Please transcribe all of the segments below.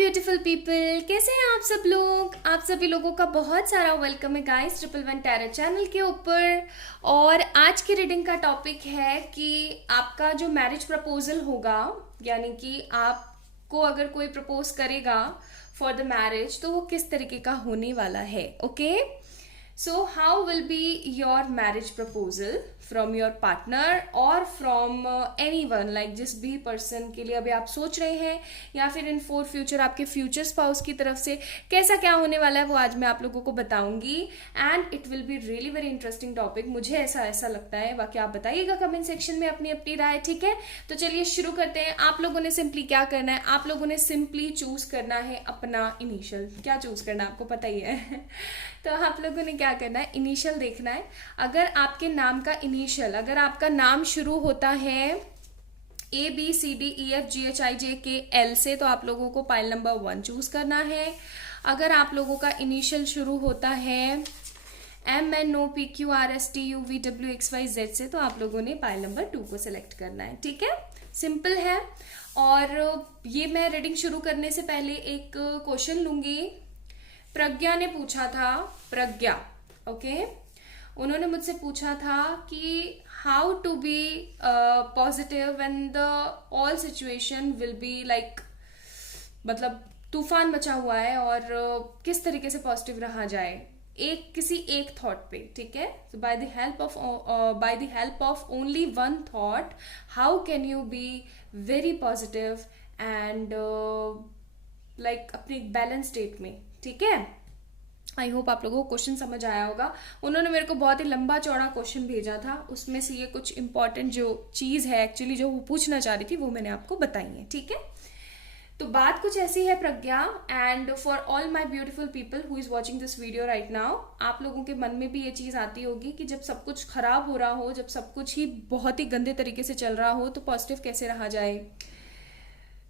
Beautiful people, कैसे हैं आप सब लोग। आप सभी लोगों का बहुत सारा वेलकम है गाइस 111 टैरो चैनल के ऊपर। और आज की रीडिंग का टॉपिक है कि आपका जो मैरिज प्रपोजल होगा, यानी कि आपको अगर कोई प्रपोज करेगा फॉर द मैरिज तो वो किस तरीके का होने वाला है। Okay, so how will be your marriage proposal from your partner और फ्रॉम एनी वन, लाइक जिस भी पर्सन के लिए अभी आप सोच रहे हैं या फिर इन फोर फ्यूचर आपके फ्यूचर स्पाउस की तरफ से कैसा क्या होने वाला है वो आज मैं आप लोगों को बताऊंगी। And it will be really very interesting topic, मुझे ऐसा लगता है। बाकी आप बताइएगा कमेंट सेक्शन में अपनी अपनी राय, ठीक है। तो चलिए शुरू करते हैं। आप लोगों ने सिंपली क्या करना है, आप लोगों ने सिंपली चूज करना है अपना इनिशियल। क्या चूज करना है आपको पता ही है तो आप लोगों ने क्या करना है, इनिशियल देखना है। अगर आपके नाम का इनिशियल, अगर आपका नाम शुरू होता है ABCDEFGHIJKL से तो आप लोगों को पाइल नंबर 1 चूज करना है। अगर आप लोगों का इनिशियल शुरू होता है MNOPQRSTUVWXYZ से तो आप लोगों ने पाइल नंबर 2 को सिलेक्ट करना है, ठीक है। सिंपल है। और ये मैं रीडिंग शुरू करने से पहले एक क्वेश्चन लूंगी। प्रज्ञा ने पूछा था, प्रज्ञा, ओके, उन्होंने मुझसे पूछा था कि how to be positive when the all situation will be like, मतलब तूफान मचा हुआ है और किस तरीके से पॉजिटिव रहा जाए किसी एक थॉट पे, ठीक है। तो by the help of only one thought how can you be very positive and like अपने बैलेंस स्टेट में, ठीक है। आई होप आप लोगों को क्वेश्चन समझ आया होगा। उन्होंने मेरे को बहुत ही लंबा चौड़ा क्वेश्चन भेजा था, उसमें से ये कुछ इंपॉर्टेंट जो चीज है एक्चुअली जो वो पूछना चाह रही थी वो मैंने आपको बताई है, ठीक है। तो बात कुछ ऐसी है Pragya, and for all my beautiful people who is watching this video right now, आप लोगों के मन में भी ये चीज आती होगी कि जब सब कुछ खराब हो रहा हो, जब सब कुछ ही बहुत ही गंदे तरीके से चल रहा हो तो पॉजिटिव कैसे रहा जाए।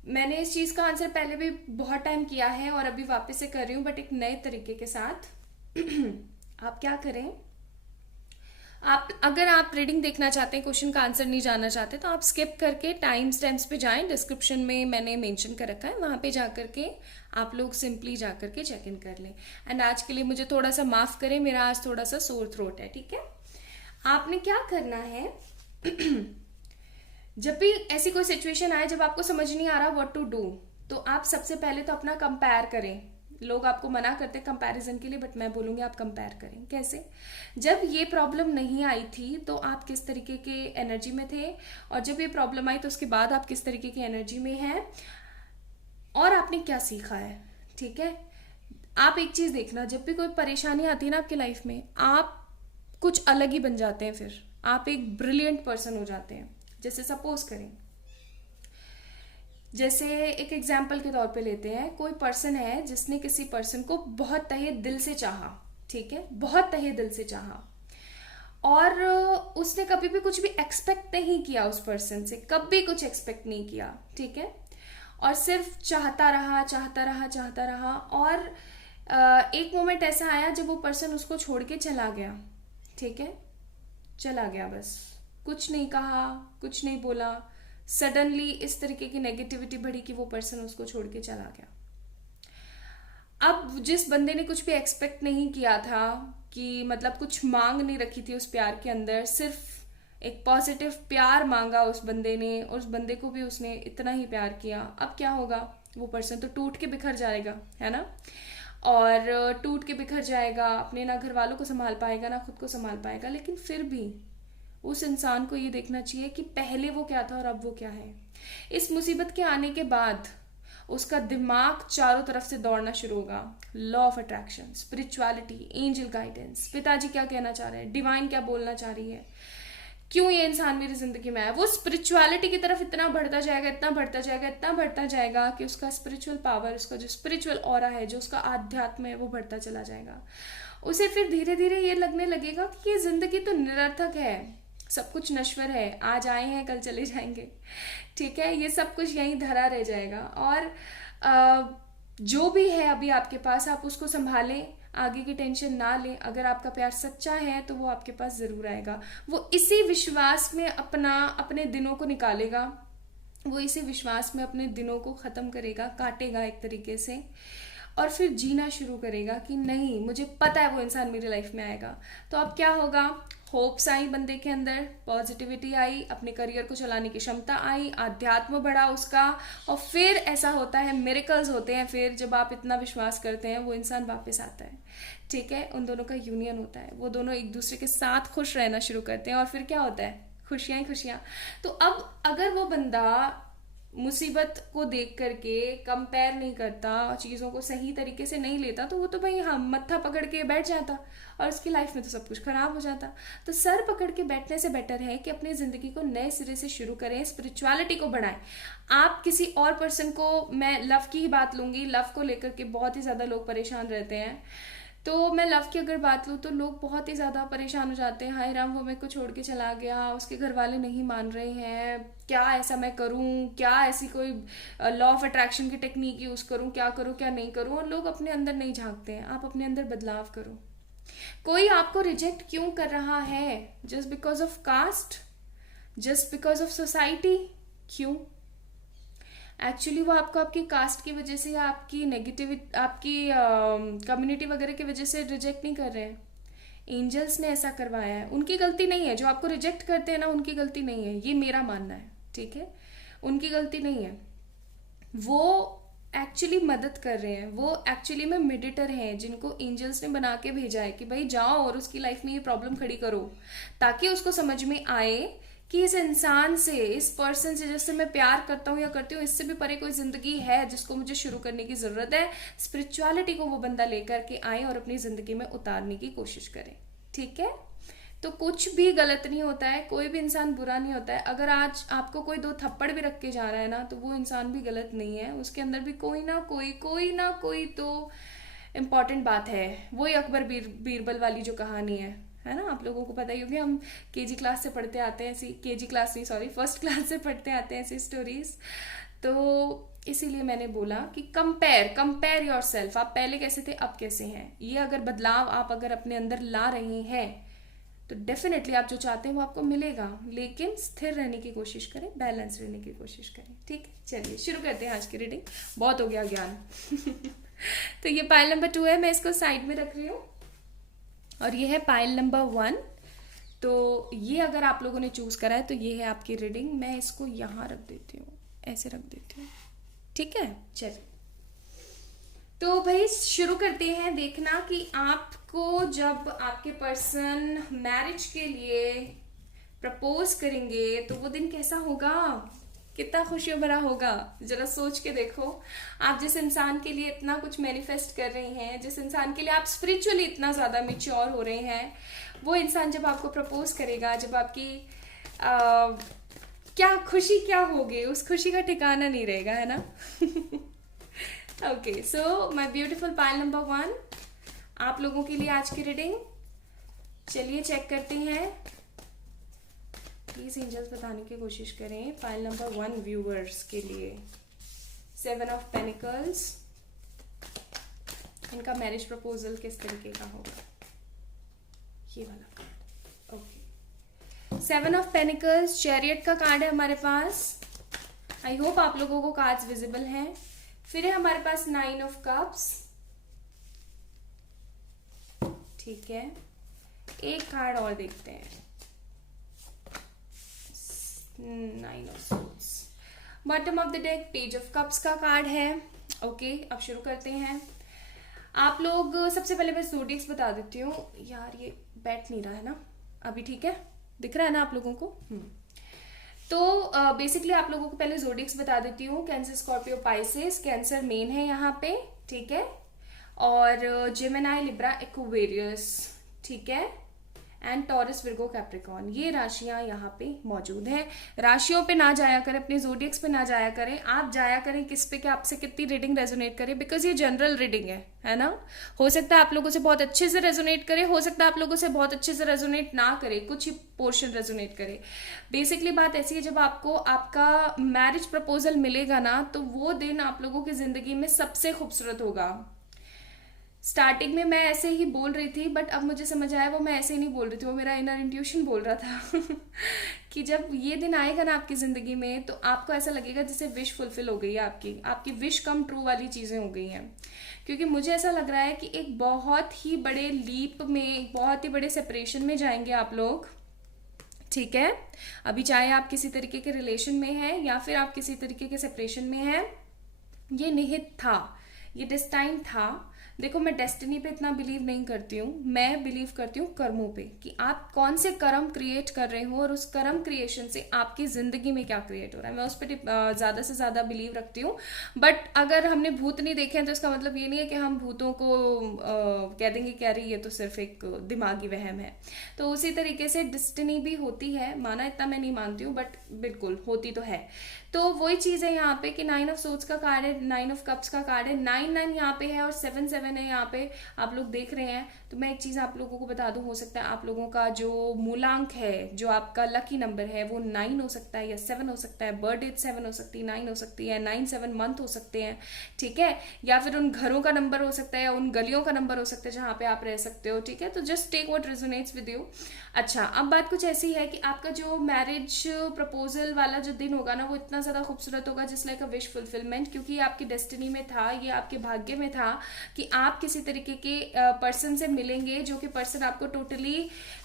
मैंने इस चीज का आंसर पहले भी बहुत टाइम किया है और अभी वापस से कर रही हूँ, बट एक नए तरीके के साथ। आप क्या करें, अगर आप रीडिंग देखना चाहते हैं, क्वेश्चन का आंसर नहीं जानना चाहते तो आप स्किप करके टाइम स्टैम्प्स पे जाएं। डिस्क्रिप्शन में मैंने मेंशन कर रखा है, वहां पे जा करके आप लोग सिंपली जा करके चेक इन कर लें। एंड आज के लिए मुझे थोड़ा सा माफ करें, मेरा आज थोड़ा सा सोर थ्रोट है, ठीक है। आपने क्या करना है जब भी ऐसी कोई सिचुएशन आए जब आपको समझ नहीं आ रहा व्हाट टू डू, तो आप सबसे पहले तो अपना कंपेयर करें। लोग आपको मना करते हैं कंपैरिजन के लिए, बट मैं बोलूंगी आप कंपेयर करें। कैसे, जब ये प्रॉब्लम नहीं आई थी तो आप किस तरीके के एनर्जी में थे, और जब ये प्रॉब्लम आई तो उसके बाद आप किस तरीके की एनर्जी में हैं, और आपने क्या सीखा है, ठीक है। आप एक चीज देखना, जब भी कोई परेशानी आती है ना आपकी लाइफ में, आप कुछ अलग ही बन जाते हैं, फिर आप एक ब्रिलियंट पर्सन हो जाते हैं। जैसे सपोज करें, जैसे एक एग्जाम्पल के तौर पे लेते हैं, कोई पर्सन है जिसने किसी पर्सन को बहुत तहे दिल से चाहा, ठीक है, बहुत तहे दिल से चाहा, और उसने कभी भी कुछ भी एक्सपेक्ट नहीं किया उस पर्सन से, कभी कुछ एक्सपेक्ट नहीं किया, ठीक है, और सिर्फ चाहता रहा चाहता रहा चाहता रहा। और एक मोमेंट ऐसा आया जब वो पर्सन उसको छोड़ के चला गया, ठीक है, चला गया, बस कुछ नहीं कहा, कुछ नहीं बोला। सडनली इस तरीके की नेगेटिविटी बढ़ी कि वो पर्सन उसको छोड़ के चला गया। अब जिस बंदे ने कुछ भी एक्सपेक्ट नहीं किया था, कि मतलब कुछ मांग नहीं रखी थी उस प्यार के अंदर, सिर्फ एक पॉजिटिव प्यार मांगा उस बंदे ने, और उस बंदे को भी उसने इतना ही प्यार किया, अब क्या होगा, वो पर्सन तो टूट के बिखर जाएगा, है ना। और टूट के बिखर जाएगा, अपने ना घर वालों को संभाल पाएगा ना खुद को संभाल पाएगा। लेकिन फिर भी उस इंसान को ये देखना चाहिए कि पहले वो क्या था और अब वो क्या है। इस मुसीबत के आने के बाद उसका दिमाग चारों तरफ से दौड़ना शुरू होगा। Law of attraction, spirituality, angel guidance, पिताजी क्या कहना चाह रहे हैं, डिवाइन क्या बोलना चाह रही है, क्यों ये इंसान मेरी जिंदगी में आया। वो स्पिरिचुअलिटी की तरफ इतना बढ़ता जाएगा, इतना बढ़ता जाएगा, इतना बढ़ता जाएगा कि उसका स्पिरिचुअल पावर, उसका जो स्पिरिचुअल ऑरा है, जो उसका आध्यात्म है, वो बढ़ता चला जाएगा। उसे फिर धीरे धीरे ये लगने लगेगा कि ये जिंदगी तो निरर्थक है, सब कुछ नश्वर है, आज आए हैं कल चले जाएंगे, ठीक है, ये सब कुछ यहीं धरा रह जाएगा। और जो भी है अभी आपके पास, आप उसको संभालें, आगे की टेंशन ना लें। अगर आपका प्यार सच्चा है तो वो आपके पास जरूर आएगा। वो इसी विश्वास में अपने दिनों को निकालेगा, वो इसी विश्वास में अपने दिनों को ख़त्म करेगा, काटेगा एक तरीके से, और फिर जीना शुरू करेगा कि नहीं, मुझे पता है वो इंसान मेरी लाइफ में आएगा। तो अब क्या होगा, होप्स आई बंदे के अंदर, पॉजिटिविटी आई, अपने करियर को चलाने की क्षमता आई, आध्यात्म बढ़ा उसका, और फिर ऐसा होता है, मिरेकल्स होते हैं। फिर जब आप इतना विश्वास करते हैं, वो इंसान वापस आता है, ठीक है, उन दोनों का यूनियन होता है, वो दोनों एक दूसरे के साथ खुश रहना शुरू करते हैं, और फिर क्या होता है, खुशियां ही खुशियां। तो अब अगर वो बंदा मुसीबत को देख करके कंपेयर नहीं करता, चीज़ों को सही तरीके से नहीं लेता, तो वो तो भाई हाँ मत्था पकड़ के बैठ जाता, और उसकी लाइफ में तो सब कुछ खराब हो जाता। तो सर पकड़ के बैठने से बेटर है कि अपनी ज़िंदगी को नए सिरे से शुरू करें, स्पिरिचुअलिटी को बढ़ाएं। आप किसी और पर्सन को, मैं लव की ही बात लूँगी, लव को लेकर के बहुत ही ज़्यादा लोग परेशान रहते हैं। तो मैं लव की अगर बात लूँ तो लोग बहुत ही ज़्यादा परेशान हो जाते हैं, हाय राम वो मेरे को छोड़ के चला गया, उसके घर वाले नहीं मान रहे हैं, क्या ऐसा मैं करूँ, क्या ऐसी कोई लॉ ऑफ अट्रैक्शन की टेक्निक यूज़ करूँ, क्या करूँ क्या नहीं करूँ। और लोग अपने अंदर नहीं झांकते हैं। आप अपने अंदर बदलाव करो। कोई आपको रिजेक्ट क्यों कर रहा है, just because of caste, just because of society, क्यों? एक्चुअली वो आपको आपकी कास्ट की वजह से या आपकी नेगेटिविटी, आपकी कम्युनिटी वगैरह की वजह से रिजेक्ट नहीं कर रहे हैं। एंजल्स ने ऐसा करवाया है, उनकी गलती नहीं है। जो आपको रिजेक्ट करते हैं ना, उनकी गलती नहीं है, ये मेरा मानना है, ठीक है, उनकी गलती नहीं है। वो एक्चुअली मदद कर रहे हैं, वो एक्चुअली में मेडिटर हैं, जिनको एंजल्स ने बना के भेजा है कि भाई जाओ और उसकी लाइफ में ये प्रॉब्लम खड़ी करो, ताकि उसको समझ में आए कि इस इंसान से, इस पर्सन से जिससे मैं प्यार करता हूँ या करती हूँ, इससे भी परे कोई जिंदगी है जिसको मुझे शुरू करने की जरूरत है। स्पिरिचुअलिटी को वो बंदा लेकर के आए और अपनी जिंदगी में उतारने की कोशिश करे, ठीक है। तो कुछ भी गलत नहीं होता है, कोई भी इंसान बुरा नहीं होता है। अगर आज आपको कोई 2 थप्पड़ भी रख के जा रहा है ना, तो वो इंसान भी गलत नहीं है, उसके अंदर भी कोई ना कोई तो इम्पॉर्टेंट बात है। वही अकबर बीरबल वाली जो कहानी है ना, आप लोगों को पता ही होगी, हम केजी क्लास से पढ़ते आते हैं ऐसी, केजी क्लास नहीं सॉरी, फर्स्ट क्लास से पढ़ते आते हैं ऐसी स्टोरीज। तो इसीलिए मैंने बोला कि कंपेयर योरसेल्फ, आप पहले कैसे थे अब कैसे हैं। ये अगर बदलाव आप अगर अपने अंदर ला रहे हैं तो डेफिनेटली आप जो चाहते हैं वो आपको मिलेगा, लेकिन स्थिर रहने की कोशिश करें, बैलेंस रहने की कोशिश करें, ठीक है। चलिए शुरू करते हैं आज की रीडिंग, बहुत हो गया ज्ञान। तो ये पाइल नंबर 2 है, मैं इसको साइड में रख रही हूँ, और ये है पाइल नंबर 1। तो ये अगर आप लोगों ने चूज करा है तो ये है आपकी रीडिंग। मैं इसको यहाँ रख देती हूँ, ऐसे रख देती हूँ, ठीक है। चलिए तो भाई शुरू करते हैं। देखना कि आपको जब आपके पर्सन मैरिज के लिए प्रपोज करेंगे तो वो दिन कैसा होगा, कितना खुशियों भरा होगा, जरा सोच के देखो। आप जिस इंसान के लिए इतना कुछ मैनिफेस्ट कर रहे हैं, जिस इंसान के लिए आप स्पिरिचुअली इतना ज्यादा मैच्योर हो रहे हैं, वो इंसान जब आपको प्रपोज करेगा, जब आपकी क्या खुशी क्या होगी, उस खुशी का ठिकाना नहीं रहेगा, है ना। Okay, so my beautiful pile number 1 आप लोगों के लिए आज की रीडिंग। चलिए चेक करते हैं, प्लीज एंजल्स बताने की कोशिश करें पाइल नंबर 1 व्यूअर्स के लिए। 7 ऑफ पेनिकल्स, इनका मैरिज प्रपोजल किस तरीके का होगा, ये वाला card. Okay, 7 of pentacles, chariot का कार्ड है हमारे पास। आई होप आप लोगों को कार्ड्स विजिबल हैं। फिर है हमारे पास 9 ऑफ कप्स, ठीक है। एक कार्ड और देखते हैं, 9 of swords. Bottom of the deck page of cups का कार्ड है। ओके, अब शुरू करते हैं। आप लोग, सबसे पहले मैं ज़ोडिएक्स बता देती हूँ। यार ये बैठ नहीं रहा है ना अभी, ठीक है, दिख रहा है ना आप लोगों को। तो बेसिकली आप लोगों को पहले ज़ोडिएक्स बता देती हूँ। Cancer, Scorpio, Pisces. Cancer main है यहाँ पे, ठीक है, और जेमिनी, लिब्रा, एक्वेरियस, ठीक है, एंड टॉरस, विर्गो, कैप्रिकॉर्न, ये राशियां यहाँ पे मौजूद हैं। राशियों पे ना जाया करें, अपने ज़ोडिएक्स पे ना जाया करें, आप जाया करें किस पे कि आपसे कितनी रीडिंग रेजोनेट करे, बिकॉज ये जनरल रीडिंग है ना। हो सकता है आप लोगों से बहुत अच्छे से रेजोनेट करे, हो सकता है आप लोगों से बहुत अच्छे से रेजोनेट ना करे, कुछ ही पोर्शन रेजोनेट करे। बेसिकली बात ऐसी है, जब आपको आपका मैरिज प्रपोजल मिलेगा ना, तो वो दिन आप लोगों की जिंदगी में सबसे खूबसूरत होगा। स्टार्टिंग में मैं ऐसे ही बोल रही थी, बट अब मुझे समझ आया वो मैं ऐसे ही नहीं बोल रही थी, वो मेरा इनर इंट्यूशन बोल रहा था कि जब ये दिन आएगा ना आपकी ज़िंदगी में, तो आपको ऐसा लगेगा जैसे विश फुलफिल हो गई है, आपकी आपकी विश कम ट्रू वाली चीज़ें हो गई हैं। क्योंकि मुझे ऐसा लग रहा है कि एक बहुत ही बड़े लीप में, एक बहुत ही बड़े सेपरेशन में जाएंगे आप लोग। ठीक है, अभी चाहे आप किसी तरीके के रिलेशन में हैं या फिर आप किसी तरीके के सेपरेशन में हैं, ये निहित था, ये डेस्टाइन था। देखो, मैं डेस्टिनी पे इतना बिलीव नहीं करती हूँ, मैं बिलीव करती हूँ कर्मों पे, कि आप कौन से कर्म क्रिएट कर रहे हो और उस कर्म क्रिएशन से आपकी जिंदगी में क्या क्रिएट हो रहा है, मैं उस पर ज़्यादा से ज़्यादा बिलीव रखती हूँ। बट अगर हमने भूत नहीं देखे हैं तो इसका मतलब ये नहीं है कि हम भूतों को कह देंगे कि अरे ये तो सिर्फ एक दिमागी वहम है। तो उसी तरीके से डेस्टिनी भी होती है, माना इतना मैं नहीं मानती हूँ, बट बिल्कुल होती तो है। तो वही चीज़ है यहाँ पे कि 9 ऑफ सोर्ड्स का कार्ड है, 9 ऑफ कप्स का कार्ड है, 9 यहाँ पे है और 7 है यहाँ पे, आप लोग देख रहे हैं। तो मैं एक चीज़ आप लोगों को बता दूं, हो सकता है आप लोगों का जो मूलांक है, जो आपका लकी नंबर है, वो 9 हो सकता है या 7 हो सकता है, बर्थ डेट 7 हो सकती है, 9 हो सकती है, 9-7 मंथ हो सकते हैं। ठीक है, या फिर उन घरों का नंबर हो सकता है या उन गलियों का नंबर हो सकता है जहाँ पे आप रह सकते हो। ठीक है, तो just take what resonates with you. अच्छा, अब बात कुछ ऐसी है कि आपका जो मैरिज प्रपोजल वाला जो दिन होगा ना, वो इतना ज़्यादा खूबसूरत होगा, जिस लाइक अ विश फुलफिलमेंट, क्योंकि ये आपकी डेस्टिनी में था, ये आपके भाग्य में था कि आप किसी तरीके के पर्सन से मिलेंगे, जो कि पर्सन आपको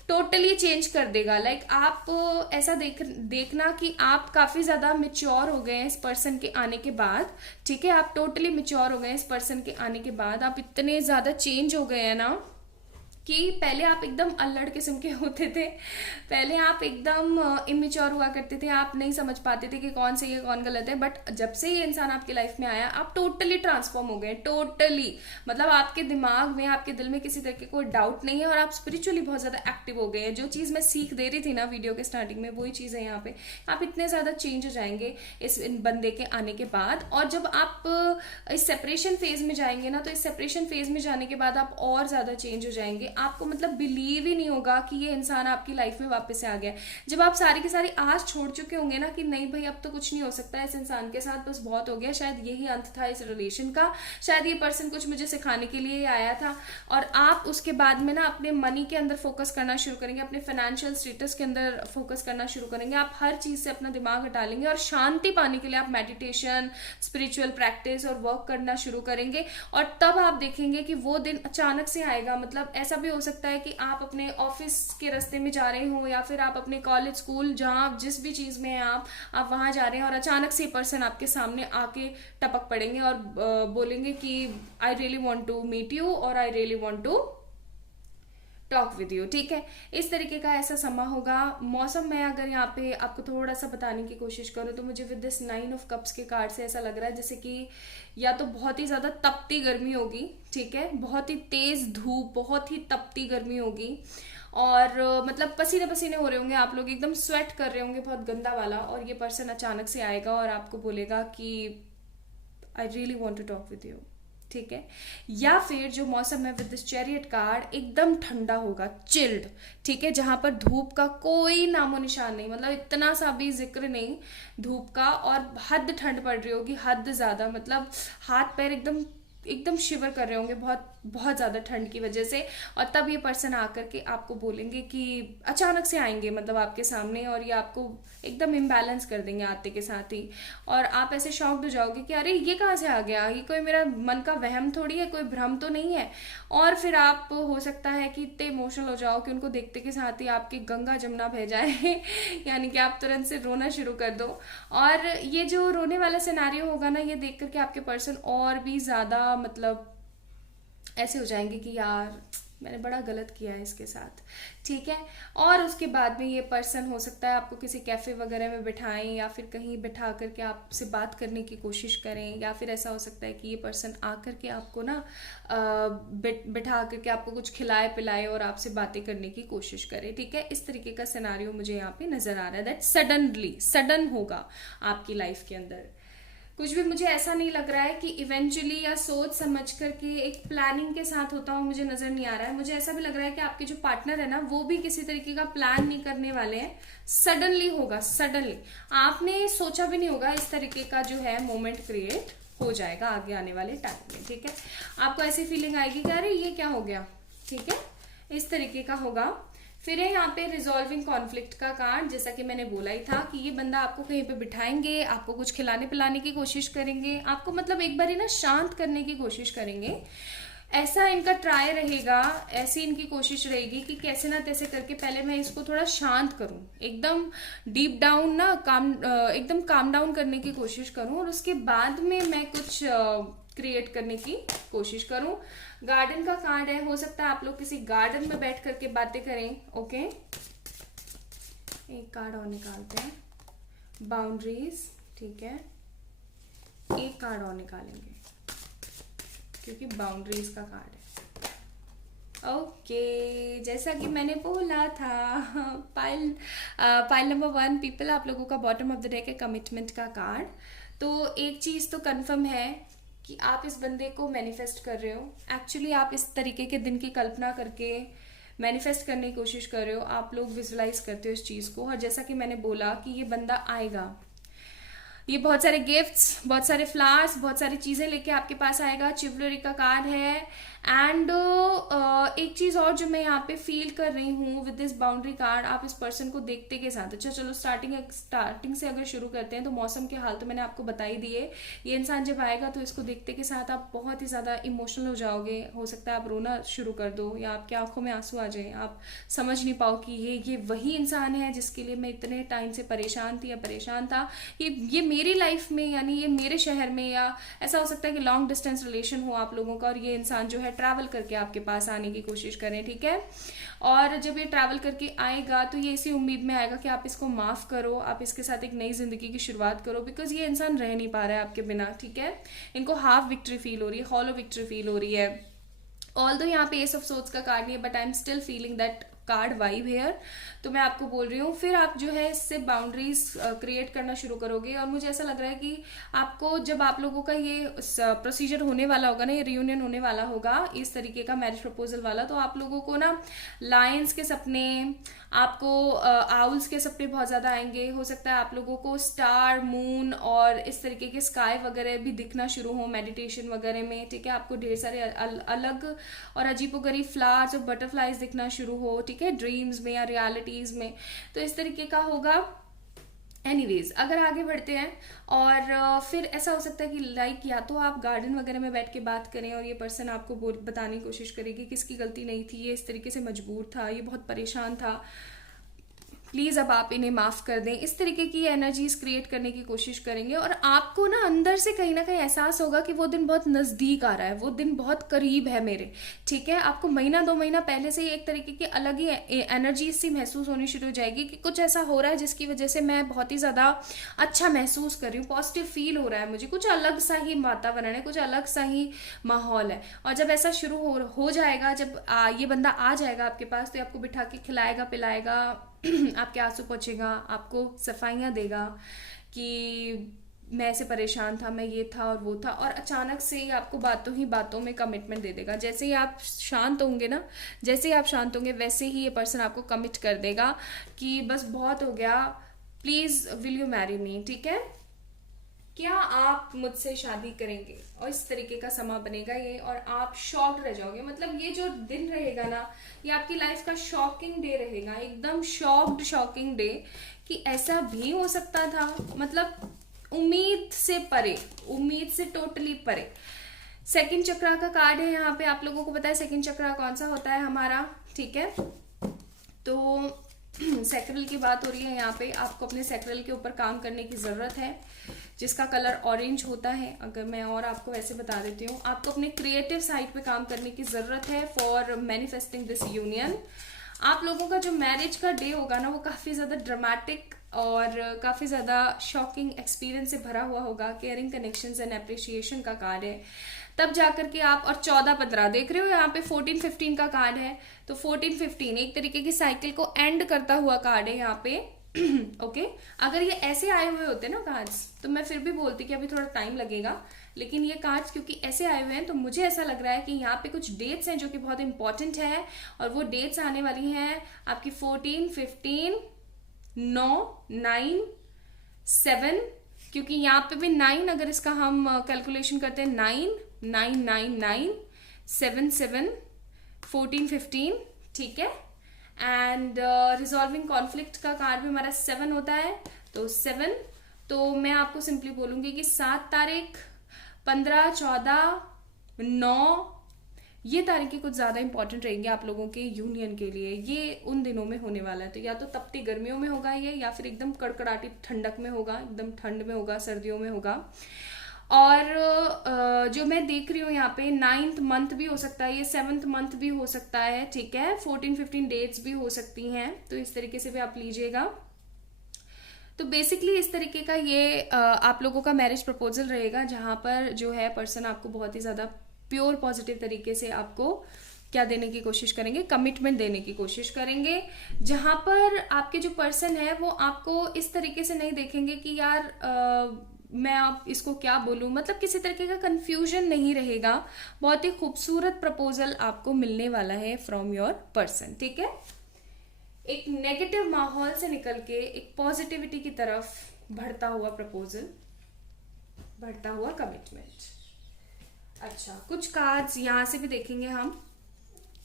टोटली चेंज कर देगा। लाइक आप ऐसा देखना कि आप काफ़ी ज़्यादा मेच्योर हो गए हैं इस पर्सन के आने के बाद। ठीक है, आप टोटली मेच्योर हो गए हैं इस पर्सन के आने के बाद, आप इतने ज़्यादा चेंज हो गए हैं ना कि पहले आप एकदम अल्लड़ किस्म के होते थे, पहले आप एकदम इमेच्योर हुआ करते थे, आप नहीं समझ पाते थे कि कौन सही है कौन गलत है। बट जब से ये इंसान आपकी लाइफ में आया, आप टोटली ट्रांसफॉर्म हो गए, टोटली। मतलब आपके दिमाग में, आपके दिल में किसी तरह के कोई डाउट नहीं है और आप स्पिरिचुअली बहुत ज़्यादा एक्टिव हो गए हैं। जो चीज़ मैं सीख दे रही थी ना वीडियो के स्टार्टिंग में, वही चीज़ है यहाँ पे। आप इतने ज़्यादा चेंज हो जाएंगे इस बंदे के आने के बाद। और जब आप इस सेपरेशन फेज में जाएंगे ना, तो इस सेपरेशन फेज में जाने के बाद आप और ज़्यादा चेंज हो जाएंगे। आपको मतलब बिलीव ही नहीं होगा कि ये इंसान आपकी लाइफ में वापस से आ गया। जब आप सारी की सारी आस छोड़ चुके होंगे ना कि नहीं भाई अब तो कुछ नहीं हो सकता है इस इंसान के साथ, बस बहुत हो गया, शायद यही अंत था इस रिलेशन का, शायद ये पर्सन कुछ मुझे सिखाने के लिए आया था। और आप उसके बाद में ना अपने मनी के अंदर फोकस करना शुरू करेंगे, अपने फाइनेंशियल स्टेटस के अंदर फोकस करना शुरू करेंगे। आप हर चीज से अपना दिमाग हटा लेंगे और शांति पाने के लिए आप मेडिटेशन, स्पिरिचुअल प्रैक्टिस और वर्क करना शुरू करेंगे। और तब आप देखेंगे कि वो दिन अचानक से आएगा। मतलब ऐसा भी हो सकता है कि आप अपने ऑफिस के रास्ते में जा रहे हो या फिर आप अपने कॉलेज, स्कूल, जहाँ आप जिस भी चीज़ में हैं आप वहाँ जा रहे हैं और अचानक से पर्सन आपके सामने आके टपक पड़ेंगे और बोलेंगे कि I really want to meet you और I really want to talk with you. ठीक है, इस तरीके का ऐसा समा होगा। मौसम में अगर यहाँ पे आपको थोड़ा सा बताने की कोशिश करूँ तो मुझे विद दिस 9 ऑफ कप्स के कार्ड से ऐसा लग रहा है जैसे कि या तो बहुत ही ज़्यादा तपती गर्मी होगी, ठीक है, बहुत ही तेज़ धूप, बहुत ही तपती गर्मी होगी और मतलब पसीने पसीने हो रहे होंगे आप लोग, एकदम स्वेट कर रहे होंगे बहुत गंदा वाला। और ये पर्सन अचानक से आएगा और आपको बोलेगा कि I really want to talk with you. ठीक है, या फिर जो मौसम है विद दिस चैरियट कार्ड एकदम ठंडा होगा, चिल्ड। ठीक है, जहां पर धूप का कोई नामो निशान नहीं, मतलब इतना सा भी जिक्र नहीं धूप का, और हद ठंड पड़ रही होगी, हद ज्यादा, मतलब हाथ पैर एकदम शिवर कर रहे होंगे बहुत बहुत ज़्यादा ठंड की वजह से। और तब ये पर्सन आकर के आपको बोलेंगे कि अचानक से आएंगे मतलब आपके सामने और ये आपको एकदम इम्बैलेंस कर देंगे आते के साथ ही। और आप ऐसे शॉक्ड हो जाओगे कि अरे ये कहाँ से आ गया, ये कोई मेरा मन का वहम थोड़ी है, कोई भ्रम तो नहीं है। और फिर आप हो सकता है कि इतने इमोशनल हो जाओ कि उनको देखते के साथ ही आपकी गंगा जमुना बह जाए यानी कि आप तुरंत से रोना शुरू कर दो। और ये जो रोने वाला सिनेरियो होगा ना, ये देख करके आपके पर्सन और भी ज़्यादा मतलब ऐसे हो जाएंगे कि यार मैंने बड़ा गलत किया है इसके साथ। ठीक है, और उसके बाद में ये पर्सन हो सकता है आपको किसी कैफ़े वगैरह में बिठाएं या फिर कहीं बिठा करके आपसे बात करने की कोशिश करें, या फिर ऐसा हो सकता है कि ये पर्सन आकर के आपको ना बिठा करके आपको कुछ खिलाए पिलाए और आपसे बातें करने की कोशिश करे। ठीक है, इस तरीके का सिनेरियो मुझे यहाँ पे नज़र आ रहा है दैट सडन होगा आपकी लाइफ के अंदर। कुछ भी मुझे ऐसा नहीं लग रहा है कि इवेंचुअली या सोच समझ करके एक प्लानिंग के साथ होता हुआ मुझे नजर नहीं आ रहा है। मुझे ऐसा भी लग रहा है कि आपके जो पार्टनर है ना, वो भी किसी तरीके का प्लान नहीं करने वाले हैं, सडनली होगा, सडनली। आपने सोचा भी नहीं होगा इस तरीके का जो है मोमेंट क्रिएट हो जाएगा आगे आने वाले टाइम में, ठीक है। आपको ऐसी फीलिंग आएगी कि अरे ये क्या हो गया, ठीक है, इस तरीके का होगा। फिर है यहाँ पे रिजॉल्विंग कॉन्फ्लिक्ट का कार्ड। जैसा कि मैंने बोला ही था कि ये बंदा आपको कहीं पे बिठाएंगे, आपको कुछ खिलाने पिलाने की कोशिश करेंगे, आपको मतलब एक बार ना शांत करने की कोशिश करेंगे। ऐसा इनका ट्राई रहेगा, ऐसी इनकी कोशिश रहेगी कि कैसे ना तैसे करके पहले मैं इसको थोड़ा शांत करूं, एकदम डीप डाउन ना एकदम काम डाउन करने की कोशिश करूं, और उसके बाद में मैं कुछ क्रिएट करने की कोशिश करूं। गार्डन का कार्ड है, हो सकता है आप लोग किसी गार्डन में बैठ करके बातें करें। ओके, एक कार्ड और निकालते हैं, बाउंड्रीज, ठीक है, एक कार्ड और निकालेंगे क्योंकि बाउंड्रीज का कार्ड है। ओके, जैसा कि मैंने बोला था, पाइल नंबर 1 पीपल, आप लोगों का बॉटम ऑफ द डेक है कमिटमेंट का कार्ड। तो एक चीज तो कंफर्म है कि आप इस बंदे को मैनिफेस्ट कर रहे हो। एक्चुअली आप इस तरीके के दिन की कल्पना करके मैनिफेस्ट करने की कोशिश कर रहे हो, आप लोग विजुलाइज करते हो इस चीज को। और जैसा कि मैंने बोला कि ये बंदा आएगा, ये बहुत सारे गिफ्ट्स, बहुत सारे फ्लावर्स, बहुत सारी चीजें लेके आपके पास आएगा। चिवलरी का कार्ड है। एंड एक चीज और जो मैं यहाँ पे फील कर रही हूँ विद दिस बाउंड्री कार्ड, आप इस पर्सन को देखते के साथ, अच्छा चलो स्टार्टिंग से अगर शुरू करते हैं तो मौसम के हाल तो मैंने आपको बता ही दिए। ये इंसान जब आएगा तो इसको देखते के साथ आप बहुत ही ज्यादा इमोशनल हो जाओगे। हो सकता है आप रोना शुरू कर दो, या आपकी आंखों में आंसू आ जाए, आप समझ नहीं पाओ कि ये वही इंसान है जिसके लिए मैं इतने टाइम से परेशान थी या परेशान था। ये मेरी लाइफ में, यानी ये मेरे शहर में, या ऐसा हो सकता है कि लॉन्ग डिस्टेंस रिलेशन हो आप लोगों का, और ये इंसान जो है ट्रैवल करके आपके पास आने की कोशिश करें, ठीक है। और जब ये ट्रैवल करके आएगा तो ये इसी उम्मीद में आएगा कि आप इसको माफ करो, आप इसके साथ एक नई जिंदगी की शुरुआत करो, बिकॉज ये इंसान रह नहीं पा रहा है आपके बिना, ठीक है। इनको हाफ विक्ट्री फील हो रही है, हॉलो विक्ट्री फील हो रही है। ऑल दो यहाँ पे एस ऑफ सोर्ड्स का कार्ड नहीं है, but I am still feeling that card vibe here. तो मैं आपको बोल रही हूँ, फिर आप जो है इससे बाउंड्रीज क्रिएट करना शुरू करोगे। और मुझे ऐसा लग रहा है कि आपको जब आप लोगों का ये प्रोसीजर होने वाला होगा ना, ये रियूनियन होने वाला होगा इस तरीके का मैरिज प्रपोजल वाला, तो आप लोगों को ना लायंस के सपने, आपको आउल्स के सपने बहुत ज्यादा आएंगे। हो सकता है आप लोगों को स्टार, मून और इस तरीके के स्काई वगैरह भी दिखना शुरू हो मेडिटेशन वगैरह में, ठीक है। आपको ढेर सारे अलग और अजीबोगरीब फ्लावर्स और बटरफ्लाईज दिखना शुरू हो, ठीक है, ड्रीम्स में या रियलिटीज में। तो इस तरीके का होगा। एनीवेज, अगर आगे बढ़ते हैं, और फिर ऐसा हो सकता है कि लाइक या तो आप गार्डन वगैरह में बैठ के बात करें और ये पर्सन आपको बताने की कोशिश करेगी कि इसकी गलती नहीं थी, ये इस तरीके से मजबूर था, ये बहुत परेशान था, प्लीज अब आप इन्हें माफ कर दें। इस तरीके की एनर्जीज क्रिएट करने की कोशिश करेंगे। और आपको ना अंदर से कहीं ना कहीं एहसास होगा कि वो दिन बहुत नजदीक आ रहा है, वो दिन बहुत करीब है मेरे, ठीक है। आपको महीना 2 महीना पहले से ही एक तरीके की अलग ही एनर्जी सी महसूस होनी शुरू हो जाएगी कि कुछ ऐसा हो रहा है जिसकी वजह से मैं बहुत ही ज्यादा अच्छा महसूस कर रही हूँ, पॉजिटिव फील हो रहा है मुझे, कुछ अलग सा ही वातावरण है, कुछ अलग सा ही माहौल है। और जब ऐसा शुरू हो जाएगा, जब ये बंदा आ जाएगा आपके पास, तो आपको बिठा के खिलाएगा पिलाएगा, आपके आंसू पोंछेगा, आपको सफाइयाँ देगा कि मैं ऐसे परेशान था, मैं ये था और वो था, और अचानक से ही आपको बातों ही बातों में कमिटमेंट दे देगा। जैसे ही आप शांत होंगे ना, जैसे ही आप शांत होंगे वैसे ही ये पर्सन आपको कमिट कर देगा कि बस बहुत हो गया, please will you marry me, ठीक है, क्या आप मुझसे शादी करेंगे। और इस तरीके का समा बनेगा ये, और आप शॉक्ड रह जाओगे। मतलब ये जो दिन रहेगा ना, ये आपकी लाइफ का शॉकिंग डे रहेगा, एकदम शॉक्ड शॉकिंग डे कि ऐसा भी हो सकता था। मतलब उम्मीद से परे, उम्मीद से टोटली परे। सेकंड चक्रा का कार्ड है यहाँ पे। आप लोगों को पता है सेकंड चक्रा कौन सा होता है हमारा, ठीक है। तो सैक्रल की बात हो रही है यहाँ पे। आपको अपने सैक्रल के ऊपर काम करने की जरूरत है, जिसका कलर ऑरेंज होता है। अगर मैं और आपको ऐसे बता देती हूँ, आपको अपने क्रिएटिव साइड पे काम करने की जरूरत है फॉर मैनिफेस्टिंग दिस यूनियन। आप लोगों का जो मैरिज का डे होगा ना, वो काफी ज्यादा ड्रामेटिक और काफी ज्यादा शॉकिंग एक्सपीरियंस से भरा हुआ होगा। केयरिंग, कनेक्शंस एंड एप्रिशिएशन का कार्ड है। तब जाकर के आप, और 14-15 देख रहे हो यहाँ पे 14-15 का कार्ड है। तो 14-15 एक तरीके की साइकिल को एंड करता हुआ कार्ड है यहाँ पे। ओके, अगर ये ऐसे आए हुए होते ना कार्ड्स, तो मैं फिर भी बोलती कि अभी थोड़ा टाइम लगेगा, लेकिन ये कार्ड्स क्योंकि ऐसे आए हुए हैं, तो मुझे ऐसा लग रहा है कि यहाँ पे कुछ डेट्स हैं जो कि बहुत इंपॉर्टेंट है। और वो डेट्स आने वाली हैं आपकी 14, 15, 9, 9, 7 क्योंकि यहाँ पे भी 9, अगर इसका हम कैलकुलेशन करते हैं 9 9 9 9 7 7 14 15, ठीक है। एंड रिजॉल्विंग कॉन्फ्लिक्ट का कार्ड भी हमारा 7 होता है, तो 7। तो मैं आपको सिंपली बोलूंगी कि 7 तारीख, 15, 14, 9, ये तारीखें कुछ ज़्यादा इंपॉर्टेंट रहेंगी आप लोगों के यूनियन के लिए। ये उन दिनों में होने वाला है, तो या तो तपती गर्मियों में होगा ये, या फिर एकदम कड़कड़ाटी ठंडक में होगा, एकदम ठंड में होगा, सर्दियों में होगा। और जो मैं देख रही हूँ यहाँ पे 9th मंथ भी हो सकता है, ये 7th मंथ भी हो सकता है, ठीक है। 14 15 डेट्स भी हो सकती हैं, तो इस तरीके से भी आप लीजिएगा। तो बेसिकली इस तरीके का ये आप लोगों का मैरिज प्रपोजल रहेगा, जहां पर जो है पर्सन आपको बहुत ही ज़्यादा प्योर पॉजिटिव तरीके से आपको क्या देने की कोशिश करेंगे, कमिटमेंट देने की कोशिश करेंगे। जहां पर आपके जो पर्सन है वो आपको इस तरीके से नहीं देखेंगे कि यार मैं आप इसको क्या बोलूं, मतलब किसी तरीके का कंफ्यूजन नहीं रहेगा। बहुत ही खूबसूरत प्रपोजल आपको मिलने वाला है फ्रॉम योर पर्सन, ठीक है। एक नेगेटिव माहौल से निकल के एक पॉजिटिविटी की तरफ बढ़ता हुआ प्रपोजल, बढ़ता हुआ कमिटमेंट। अच्छा, कुछ कार्ड्स यहाँ से भी देखेंगे हम।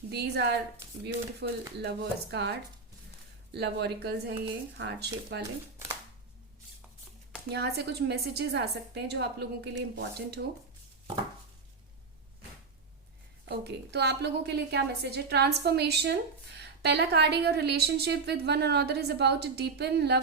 These are beautiful lovers card, love oracles हैं ये, हार्ट शेप वाले। यहाँ से कुछ मैसेजेस आ सकते हैं जो आप लोगों के लिए इंपॉर्टेंट हो। ओके, तो आप लोगों के लिए क्या मैसेज है? ट्रांसफॉर्मेशन। पहला कार्ड है, your relationship with one another is about to deepen,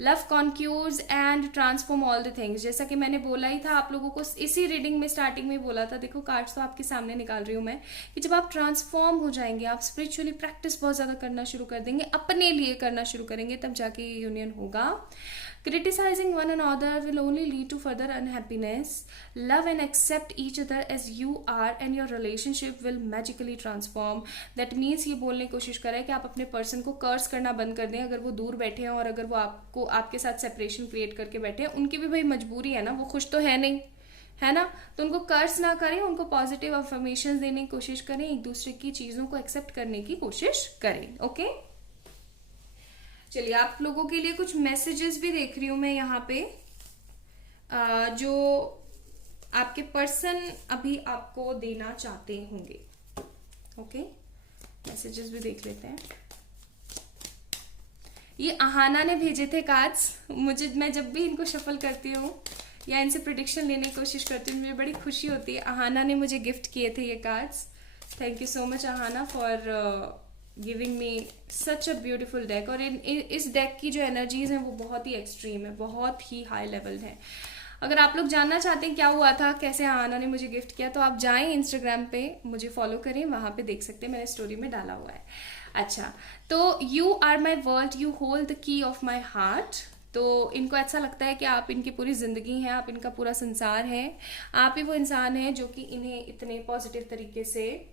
love conquers and transform all the things. जैसा कि मैंने बोला ही था आप लोगों को इसी रीडिंग में, स्टार्टिंग में बोला था, देखो कार्ड्स तो आपके सामने निकाल रही हूँ मैं, कि जब आप ट्रांसफॉर्म हो जाएंगे, आप स्पिरिचुअली प्रैक्टिस बहुत ज्यादा करना शुरू कर देंगे, अपने लिए करना शुरू करेंगे, तब जाके ये यूनियन होगा। Criticizing one another will only lead to further unhappiness. Love and accept each other as you are and your relationship will magically transform. That means ये बोलने की कोशिश करें कि आप अपने पर्सन को कर्स करना बंद कर दें, अगर वो दूर बैठे हैं और अगर वो आपको आपके साथ सेपरेशन क्रिएट करके बैठे हैं। उनकी भी भाई मजबूरी है ना, वो खुश तो है नहीं, है ना। तो उनको कर्स ना करें, उनको पॉजिटिव अफर्मेशन देने की कोशिश करें, एक दूसरे की चीज़ों को एक्सेप्ट करने की कोशिश करें। ओके, चलिए आप लोगों के लिए कुछ मैसेजेस भी देख रही हूं मैं यहाँ पे, जो आपके पर्सन अभी आपको देना चाहते होंगे। ओके, मैसेजेस भी देख लेते हैं। ये आहाना ने भेजे थे कार्ड्स मुझे, मैं जब भी इनको शफल करती हूँ या इनसे प्रेडिक्शन लेने की कोशिश करती हूँ, मुझे बड़ी खुशी होती है। आहाना ने मुझे गिफ्ट किए थे ये cards. Thank you so much Aahana for giving me such a beautiful deck. और इस डेक की जो एनर्जीज हैं वो बहुत ही एक्सट्रीम है, बहुत ही हाई लेवल है। अगर आप लोग जानना चाहते हैं क्या हुआ था, कैसे आहाना ने मुझे गिफ्ट किया, तो आप जाएं इंस्टाग्राम पे, मुझे फॉलो करें, वहां पे देख सकते हैं, मैंने स्टोरी में डाला हुआ है। अच्छा, तो you are my world, you hold the key of my heart. तो इनको ऐसा लगता है कि आप इनकी पूरी जिंदगी हैं, आप इनका पूरा संसार है, आप ही वो इंसान हैं जो कि इन्हें इतने पॉजिटिव तरीके से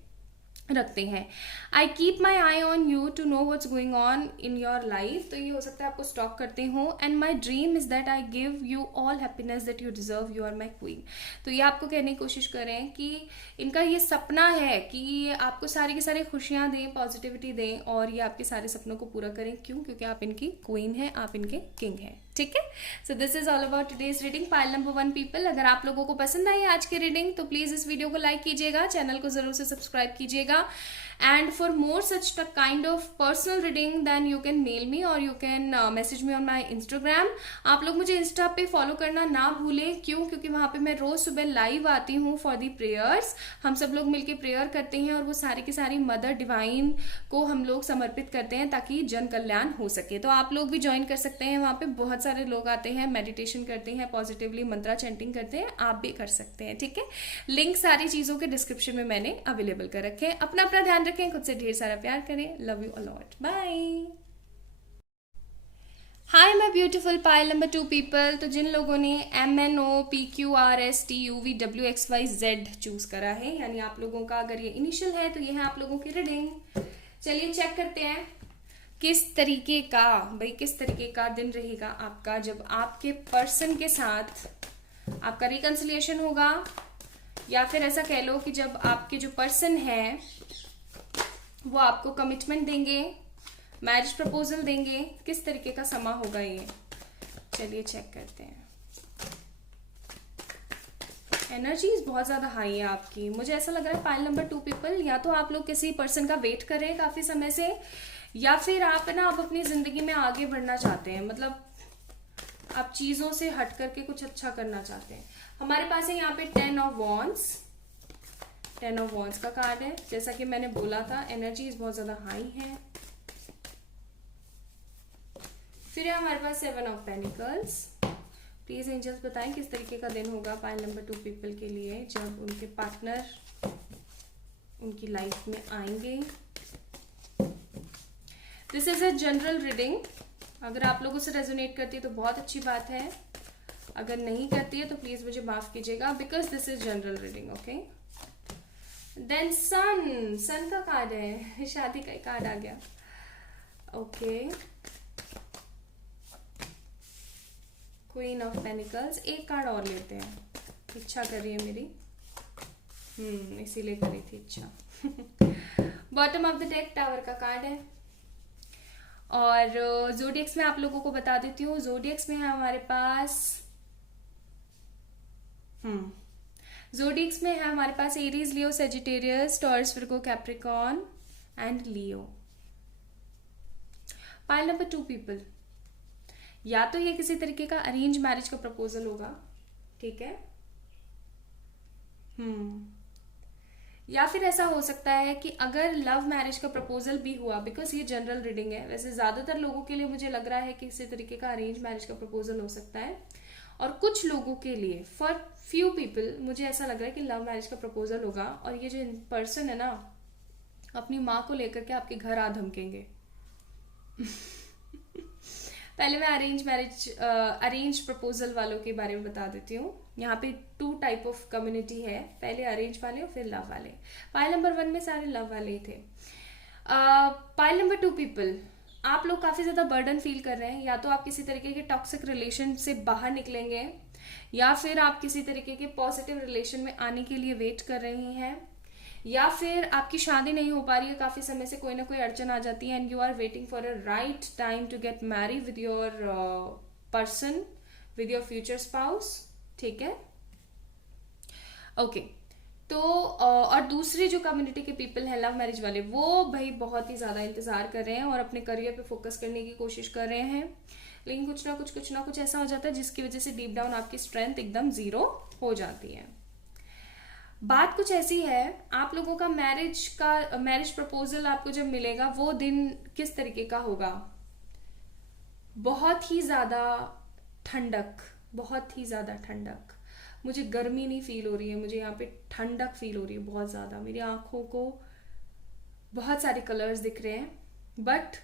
रखते हैं। I keep my eye on you to know what's going on in your life. तो ये हो सकता है आपको स्टॉक करते हो। And my dream is that I give you all happiness that you deserve, you are my queen. तो ये आपको कहने की कोशिश करें कि इनका ये सपना है कि ये आपको सारी की सारी खुशियां दें, पॉजिटिविटी दें, और ये आपके सारे सपनों को पूरा करें। क्यों? क्योंकि आप इनकी क्वीन हैं, आप इनके किंग हैं, ठीक है। So this is all about today's reading, pile number 1 people. अगर आप लोगों को पसंद आई आज की रीडिंग तो प्लीज इस वीडियो को लाइक कीजिएगा, चैनल को जरूर से सब्सक्राइब कीजिएगा। And for more such kind of personal reading, then you can mail me or you can message me on my Instagram. आप लोग मुझे इंस्टा पे फॉलो करना ना भूलें। क्यों? क्योंकि वहाँ पे मैं रोज सुबह लाइव आती हूँ फॉर दी प्रेयर्स। हम सब लोग मिलके प्रेयर करते हैं और वो सारी की सारी मदर डिवाइन को हम लोग समर्पित करते हैं ताकि जन कल्याण हो सके। तो आप लोग भी ज्वाइन कर सकते हैं, वहाँ पे बहुत सारे लोग आते हैं, मेडिटेशन करते हैं, पॉजिटिवली मंत्रा चैंटिंग करते हैं, आप भी कर सकते हैं, ठीक है। लिंक सारी चीजों के डिस्क्रिप्शन में मैंने अवेलेबल कर रखे हैं। अपना ध्यान रखें, खुद से ढेर सारा प्यार करें। Love you a lot, bye. Hi my beautiful pile number 2 people. तो जिन लोगों ने MNOPQRSTUVWXYZ चूज करा है, यानी आप लोगों का अगर ये इनिशियल है तो ये है आप लोगों की रीडिंग। चलिए चेक करते हैं किस तरीके का, भाई किस तरीके का दिन रहेगा आपका जब आपके पर्सन के साथ आपका रिकंसिलिएशन होगा, या फिर ऐसा कह लो कि जब आपके जो पर्सन है वो आपको कमिटमेंट देंगे, मैरिज प्रपोजल देंगे। किस तरीके का समा होगा ये, चलिए चेक करते हैं। एनर्जीज बहुत ज़्यादा हाई है आपकी। मुझे ऐसा लग रहा है पाइल नंबर 2 पीपल, या तो आप लोग किसी पर्सन का वेट कर रहे हैं काफ़ी समय से, या फिर आप ना आप अपनी ज़िंदगी में आगे बढ़ना चाहते हैं, मतलब आप चीज़ों से हट करके कुछ अच्छा करना चाहते हैं। हमारे पास है यहाँ पे 10 ऑफ वॉन्ड्स, 10 ऑफ वॉन्ड्स का कार्ड है। जैसा कि मैंने बोला था एनर्जीज बहुत ज़्यादा हाई है। फिर है हमारे पास 7 ऑफ पेनिकल्स। प्लीज एंजल्स बताएं किस तरीके का दिन होगा पाइल नंबर 2 पीपल के लिए जब उनके पार्टनर उनकी लाइफ में आएंगे। This is a general reading. अगर आप लोगों से रेजोनेट करती है तो बहुत अच्छी बात है, अगर नहीं करती है तो प्लीज मुझे माफ कीजिएगा, because this is general reading. Okay, then sun, sun का कार्ड है, शादी का कार्ड आ गया। Okay, queen of pentacles. एक कार्ड और लेते हैं, इच्छा कर रही है मेरी, इसीलिए करी थी इच्छा। Bottom of the deck tower का कार्ड है। और जोडियक्स में आप लोगों को बता देती हूँ, जोडियक्स में है हमारे पास जोडियक्स में है हमारे पास Aries, Leo, Sagittarius, Taurus, Virgo, Capricorn and Leo. Pile number 2 people, या तो ये किसी तरीके का अरेंज मैरिज का प्रपोजल होगा, ठीक है, या फिर ऐसा हो सकता है कि अगर लव मैरिज का प्रपोजल भी हुआ, बिकॉज ये जनरल रीडिंग है, वैसे ज्यादातर लोगों के लिए मुझे लग रहा है कि किसी तरीके का अरेंज मैरिज का प्रपोजल हो सकता है, और कुछ लोगों के लिए, फॉर फ्यू पीपल, मुझे ऐसा लग रहा है कि लव मैरिज का प्रपोजल होगा। और ये जो पर्सन है ना, अपनी माँ को लेकर के आपके घर आ धमकेंगे। पहले मैं अरेंज प्रपोजल वालों के बारे में बता देती हूँ। यहाँ पे 2 टाइप ऑफ कम्युनिटी है, पहले अरेंज वाले और फिर लव वाले। पाइल नंबर 1 में सारे लव वाले ही थे। पाइल नंबर 2 पीपल, आप लोग काफी ज्यादा बर्डन फील कर रहे हैं, या तो आप किसी तरीके के टॉक्सिक रिलेशन से बाहर निकलेंगे, या फिर आप किसी तरीके के पॉजिटिव रिलेशन में आने के लिए वेट कर रही हैं, या फिर आपकी शादी नहीं हो पा रही है काफी समय से, कोई ना कोई अड़चन आ जाती है, and you are waiting for a right time to get married with your person, with your future spouse, ठीक है। ओके, तो और दूसरी जो कम्युनिटी के पीपल हैं लव मैरिज वाले, वो भाई बहुत ही ज्यादा इंतजार कर रहे हैं और अपने करियर पे फोकस करने की कोशिश कर रहे हैं, लेकिन कुछ ना कुछ ऐसा हो जाता है जिसकी वजह से डीप डाउन आपकी स्ट्रेंथ एकदम 0 हो जाती है। बात कुछ ऐसी है, आप लोगों का मैरिज प्रपोजल आपको जब मिलेगा, वो दिन किस तरीके का होगा? बहुत ही ज्यादा ठंडक, बहुत ही ज्यादा ठंडक। मुझे गर्मी नहीं फील हो रही है, मुझे यहाँ पे ठंडक फील हो रही है बहुत ज्यादा। मेरी आंखों को बहुत सारे कलर्स दिख रहे हैं, बट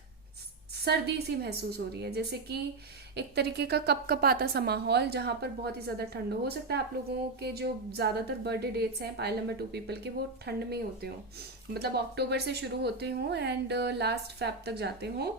सर्दी सी महसूस हो रही है, जैसे कि एक तरीके का कपकपाता सा माहौल जहां पर बहुत ही ज्यादा ठंड हो सकता है। आप लोगों के जो ज्यादातर बर्थडे डेट्स हैं पाइल नंबर 2 पीपल के, वो ठंड में ही होते हो, मतलब अक्टूबर से शुरू होते हो एंड लास्ट फेब तक जाते हो।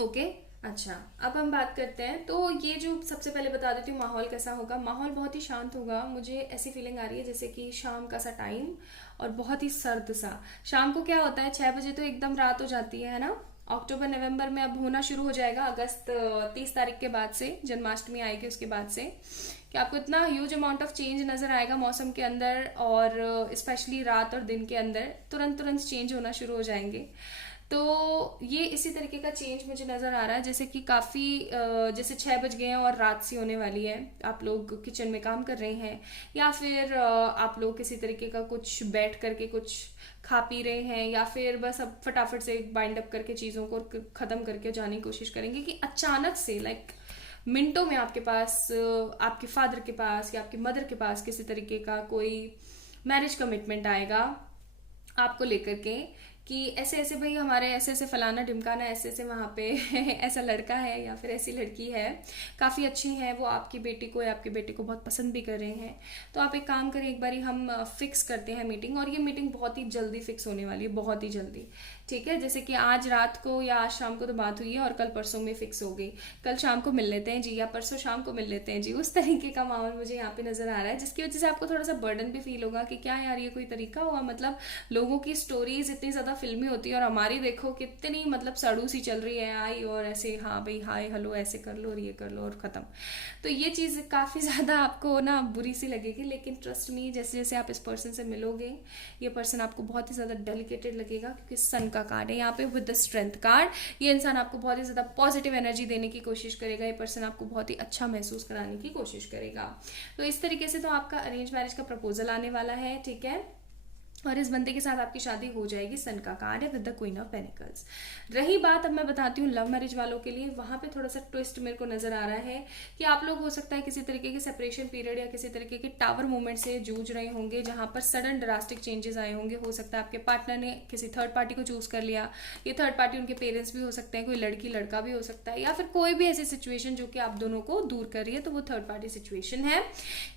ओके, अच्छा, अब हम बात करते हैं। तो ये जो सबसे पहले बता देती हूँ माहौल कैसा होगा। माहौल बहुत ही शांत होगा, मुझे ऐसी फीलिंग आ रही है जैसे कि शाम का सा टाइम और बहुत ही सर्द सा। शाम को क्या होता है, 6 बजे तो एकदम रात हो जाती है ना। अक्टूबर नवंबर में अब होना शुरू हो जाएगा, अगस्त 30 तारीख के बाद से, जन्माष्टमी आएगी उसके बाद से, कि आपको इतना ह्यूज अमाउंट ऑफ चेंज नजर आएगा मौसम के अंदर, और स्पेशली रात और दिन के अंदर तुरंत चेंज होना शुरू हो जाएंगे। तो ये इसी तरीके का चेंज मुझे नजर आ रहा है, जैसे कि काफी जैसे 6 बज गए हैं और रात सी होने वाली है, आप लोग किचन में काम कर रहे हैं, या फिर आप लोग किसी तरीके का कुछ बैठ करके कुछ खा पी रहे हैं, या फिर बस अब फटाफट से बाइंड अप करके चीजों को खत्म करके जाने की कोशिश करेंगे, कि अचानक से लाइक मिनटों में आपके पास, आपके फादर के पास या आपकी मदर के पास किसी तरीके का कोई मैरिज कमिटमेंट आएगा आपको लेकर के, कि ऐसे ऐसे भाई हमारे ऐसे ऐसे फलाना ढिमकाना, ऐसे ऐसे वहाँ पे ऐसा लड़का है या फिर ऐसी लड़की है, काफ़ी अच्छी है, वो आपकी बेटी को या आपके बेटे को बहुत पसंद भी कर रहे हैं। तो आप एक काम करें, एक बारी हम फिक्स करते हैं मीटिंग, और ये मीटिंग बहुत ही जल्दी फिक्स होने वाली है, बहुत ही जल्दी, ठीक है। जैसे कि आज रात को या आज शाम को तो बात हुई है और कल परसों में फिक्स हो गई, कल शाम को मिल लेते हैं जी, या परसों शाम को मिल लेते हैं जी, उस तरीके का माहौल मुझे यहाँ पे नजर आ रहा है, जिसकी वजह से आपको थोड़ा सा बर्डन भी फील होगा कि क्या यार ये कोई तरीका हुआ, मतलब लोगों की स्टोरीज इतनी ज्यादा फिल्मी होती है और हमारी देखो कितनी मतलब सड़ू सी चल रही है आई और ऐसे हाँ भाई हाय हेलो ऐसे कर लो और ये कर लो और ख़त्म। तो ये चीज़ काफ़ी ज़्यादा आपको ना बुरी सी लगेगी, लेकिन ट्रस्ट मी जैसे जैसे आप इस पर्सन से मिलोगे ये पर्सन आपको बहुत ही ज़्यादा डेलिकेटेड लगेगा, क्योंकि सन का कार्ड है यहाँ पे विद द स्ट्रेंथ कार्ड। ये इंसान आपको बहुत ही ज़्यादा पॉजिटिव एनर्जी देने की कोशिश करेगा, ये पर्सन आपको बहुत ही अच्छा महसूस कराने की कोशिश करेगा। तो इस तरीके से तो आपका अरेंज मैरिज का प्रपोजल आने वाला है, ठीक है, और इस बंदे के साथ आपकी शादी हो जाएगी। सन का कार्ड है with the queen of panicles. रही बात अब मैं बताती हूँ लव मैरिज वालों के लिए, वहां पे थोड़ा सा ट्विस्ट मेरे को नजर आ रहा है कि आप लोग हो सकता है किसी तरीके के सेपरेशन पीरियड या किसी तरीके के टावर मूवमेंट से जूझ रहे होंगे, जहां पर सडन ड्रास्टिक चेंजेस आए होंगे। हो सकता है आपके पार्टनर ने किसी थर्ड पार्टी को चूज कर लिया, ये थर्ड पार्टी उनके पेरेंट्स भी हो सकते हैं, कोई लड़की लड़का भी हो सकता है, या फिर कोई भी ऐसी सिचुएशन जो कि आप दोनों को दूर कर रही है, तो वो थर्ड पार्टी सिचुएशन है।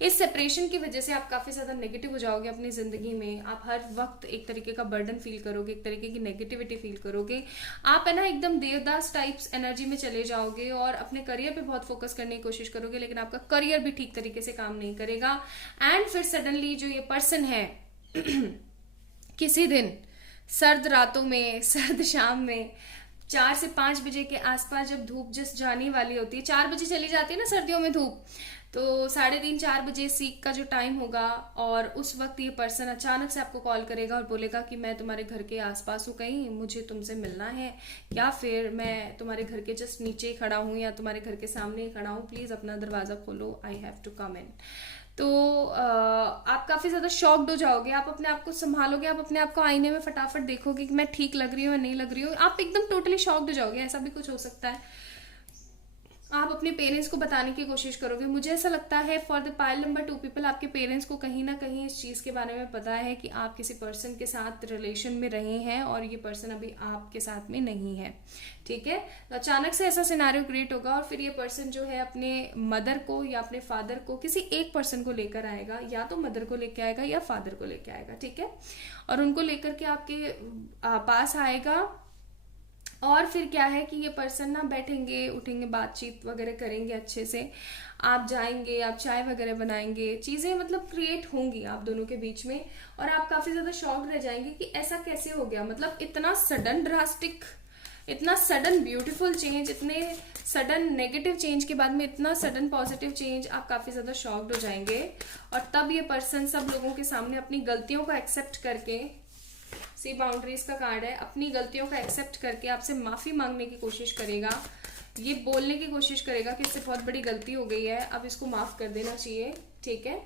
इस सेपरेशन की वजह से आप काफी ज्यादा नेगेटिव हो जाओगे अपनी जिंदगी में। आप हर वक्त एक तरीके का बर्डन फील करोगे, एक तरीके की नेगेटिविटी फील करोगे। आप है ना एकदम देवदास टाइप्स एनर्जी में चले जाओगे और अपने करियर पे बहुत फोकस करने की कोशिश करोगे, लेकिन आपका करियर भी ठीक तरीके से काम नहीं करेगा। एंड फिर सडनली जो ये पर्सन है किसी दिन सर्द रातों में, सर्द शाम में 4 से 5 बजे के आसपास जब धूप जस्ट जाने वाली होती है, 4 बजे चली जाती है ना सर्दियों में धूप, तो 3:30-4 बजे सीख का जो टाइम होगा, और उस वक्त ये पर्सन अचानक से आपको कॉल करेगा और बोलेगा कि मैं तुम्हारे घर के आसपास हूँ, कहीं मुझे तुमसे मिलना है, या फिर मैं तुम्हारे घर के जस्ट नीचे खड़ा हूँ या तुम्हारे घर के सामने ही खड़ा हूँ, प्लीज अपना दरवाजा खोलो, आई हैव टू कम इन। तो आप काफी ज्यादा शॉक्ड हो जाओगे, आप अपने आप को संभालोगे, आप अपने आप को आईने में फटाफट देखोगे कि मैं ठीक लग रही हूँ या नहीं लग रही हूँ, आप एकदम टोटली शॉक्ड हो जाओगे। ऐसा भी कुछ हो सकता है। आप अपने पेरेंट्स को बताने की कोशिश करोगे। मुझे ऐसा लगता है for the pile number 2 people, आपके पेरेंट्स को कहीं ना कहीं इस चीज के बारे में पता है कि आप किसी पर्सन के साथ रिलेशन में रहे हैं और ये पर्सन अभी आपके साथ में नहीं है, ठीक है। तो अचानक से ऐसा सिनारियो क्रिएट होगा और फिर ये पर्सन जो है अपने मदर को या अपने फादर को, किसी एक पर्सन को लेकर आएगा, या तो मदर को लेकर आएगा या फादर को लेकर आएगा, ठीक है, और उनको लेकर के आपके पास आएगा। और फिर क्या है कि ये पर्सन ना बैठेंगे उठेंगे, बातचीत वगैरह करेंगे अच्छे से, आप जाएंगे, आप चाय वगैरह बनाएंगे, चीजें मतलब क्रिएट होंगी आप दोनों के बीच में, और आप काफी ज्यादा शॉक्ड रह जाएंगे कि ऐसा कैसे हो गया, मतलब इतना सडन ड्रास्टिक, इतना सडन ब्यूटीफुल चेंज, इतने सडन नेगेटिव चेंज के बाद में इतना सडन पॉजिटिव चेंज, आप काफी ज्यादा शॉक्ड हो जाएंगे। और तब ये पर्सन सब लोगों के सामने अपनी गलतियों को एक्सेप्ट करके, सी बाउंड्रीज का कार्ड है, अपनी गलतियों का एक्सेप्ट करके आपसे माफी मांगने की कोशिश करेगा, ये बोलने की कोशिश करेगा कि इससे बहुत बड़ी गलती हो गई है, अब इसको माफ कर देना चाहिए, ठीक है।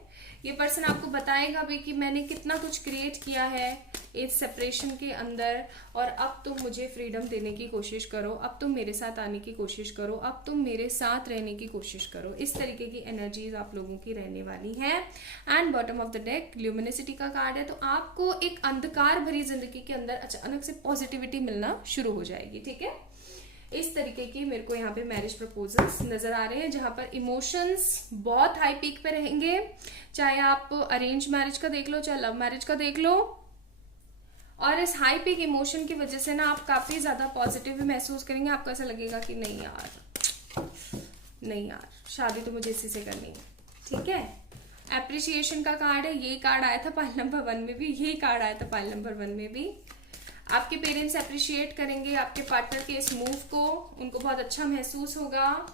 ये पर्सन आपको बताएगा भी कि मैंने कितना कुछ क्रिएट किया है इस सेपरेशन के अंदर, और अब तुम मुझे फ्रीडम देने की कोशिश करो, अब तुम मेरे साथ आने की कोशिश करो, अब तुम मेरे साथ रहने की कोशिश करो। इस तरीके की एनर्जीज आप लोगों की रहने वाली है। And bottom of the deck luminosity का कार्ड है, तो आपको एक अंधकार भरी जिंदगी के अंदर अचानक से पॉजिटिविटी मिलना शुरू हो जाएगी, ठीक है। इस तरीके की मेरे को यहाँ पे मैरिज प्रपोजल्स नजर आ रहे हैं, जहां पर इमोशंस बहुत हाई पीक पे रहेंगे, चाहे आप अरेंज मैरिज का देख लो चाहे लव मैरिज का देख लो। और इस हाई पीक इमोशन की वजह से ना आप काफी ज्यादा पॉजिटिव भी महसूस करेंगे। आपको ऐसा लगेगा कि नहीं यार शादी तो मुझे इसी से करनी है, ठीक है। एप्रिसिएशन का कार्ड है, ये कार्ड आया था पाइल नंबर 1 में भी, ये कार्ड आया था पाइल नंबर 1 में भी। आपके पेरेंट्स अप्रिशिएट करेंगे आपके पार्टनर के इस मूव को, उनको बहुत अच्छा महसूस होगा।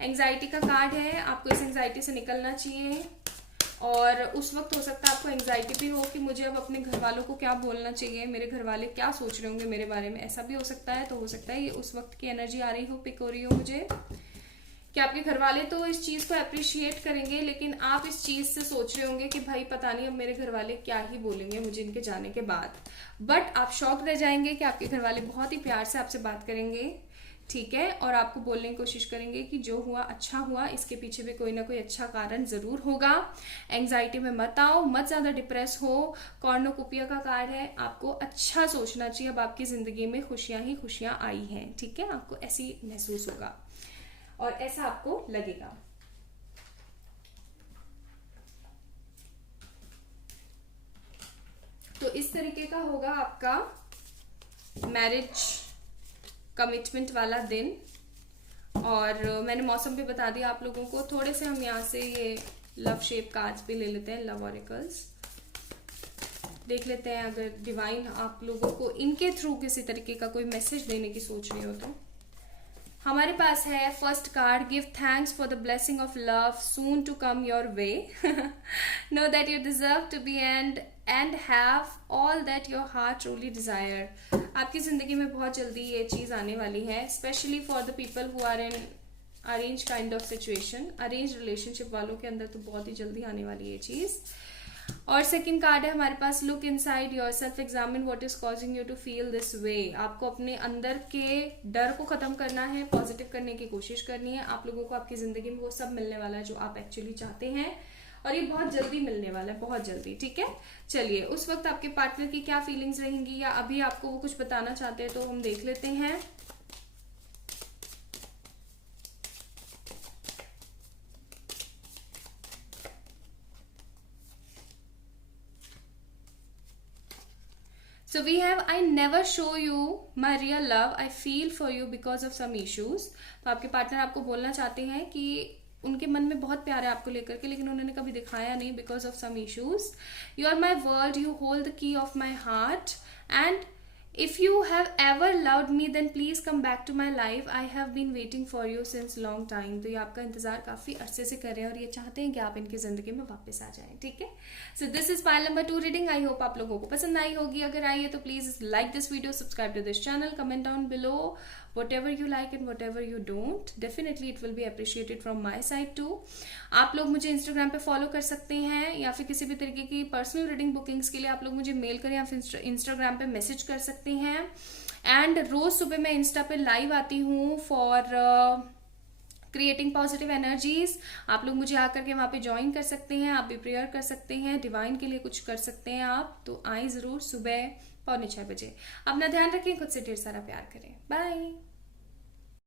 एंग्जाइटी का कार्ड है, आपको इस एंग्जाइटी से निकलना चाहिए, और उस वक्त हो सकता है आपको एंग्जाइटी भी हो कि मुझे अब अपने घर वालों को क्या बोलना चाहिए, मेरे घर वाले क्या सोच रहे होंगे मेरे बारे में, ऐसा भी हो सकता है। तो हो सकता है ये उस वक्त की एनर्जी आ रही हो, पिक हो रही हो मुझे, कि आपके घर वाले तो इस चीज को अप्रिशिएट करेंगे, लेकिन आप इस चीज से सोच रहे होंगे कि भाई पता नहीं अब मेरे घर वाले क्या ही बोलेंगे मुझे इनके जाने के बाद। बट आप शॉक रह जाएंगे कि आपके घर वाले बहुत ही प्यार से आपसे बात करेंगे, ठीक है, और आपको बोलने की कोशिश करेंगे कि जो हुआ अच्छा हुआ, इसके पीछे भी कोई ना कोई अच्छा कारण जरूर होगा। एंग्जाइटी में मत आओ, मत ज्यादा डिप्रेस हो। कॉर्नोकोपिया का कार्ड है, आपको अच्छा सोचना चाहिए, अब आपकी जिंदगी में खुशियां ही खुशियां आई हैं, ठीक है, आपको ऐसी महसूस होगा और ऐसा आपको लगेगा। तो इस तरीके का होगा आपका मैरिज कमिटमेंट वाला दिन। और मैंने मौसम भी बता दिया आप लोगों को। थोड़े से हम यहाँ से ये लव शेप कार्ड्स भी ले लेते हैं, लव ऑरिकल्स। देख लेते हैं अगर डिवाइन आप लोगों को इनके थ्रू किसी तरीके का कोई मैसेज देने की सोच रही हो तो। हमारे पास है first card, give thanks for the blessing of love soon to come your way, know that you deserve to be and have all that your heart truly desire. आपकी जिंदगी में बहुत जल्दी ये चीज आने वाली है, specially for the people who are in arrange kind of situation. Arrange relationship वालों के अंदर तो बहुत ही जल्दी आने वाली है ये चीज। और सेकंड कार्ड है हमारे पास, look inside yourself, examine what is causing you to feel this way. आपको अपने अंदर के डर को खत्म करना है, पॉजिटिव करने की कोशिश करनी है। आप लोगों को आपकी जिंदगी में वो सब मिलने वाला है जो आप एक्चुअली चाहते हैं, और ये बहुत जल्दी मिलने वाला है, बहुत जल्दी। ठीक है, चलिए उस वक्त आपके पार्टनर की क्या फीलिंग्स रहेंगी, या अभी आपको वो कुछ बताना चाहते हैं, तो हम देख लेते हैं। So we have, I never show you my real love, I feel for you because of some issues। तो आपके पार्टनर आपको बोलना चाहते हैं कि उनके मन में बहुत प्यार है आपको लेकर के, लेकिन उन्होंने कभी दिखाया नहीं because of some issues. You are my world, you hold the key of my heart, and if you have ever loved me then please come back to my life, I have been waiting for you since long time. तो ये आपका इंतजार काफी अरसे से कर रहे हैं और ये चाहते हैं कि आप इनकी जिंदगी में वापस आ जाएं। ठीक है, so this is pile number 2 reading. I hope आप लोगों को पसंद आई होगी। अगर आई है तो please like this video, subscribe to this channel, comment down below whatever you like and whatever you don't, definitely it will be appreciated from my side too। आप लोग मुझे इंस्टाग्राम पे फॉलो कर सकते हैं, या फिर किसी भी तरीके की पर्सनल रीडिंग बुकिंग्स के लिए आप लोग मुझे मेल करें या फिर इंस्टाग्राम पे मैसेज कर सकते हैं। एंड रोज सुबह मैं इंस्टा पे लाइव आती हूँ फॉर क्रिएटिंग पॉजिटिव एनर्जीज। आप लोग मुझे आकर के वहाँ पे ज्वाइन कर सकते हैं, आप भी प्रेयर कर सकते हैं, डिवाइन के लिए कुछ कर सकते हैं आप, तो आए जरूर सुबह 5:45 बजे। अपना ध्यान रखें, खुद से ढेर सारा प्यार करें। बाय।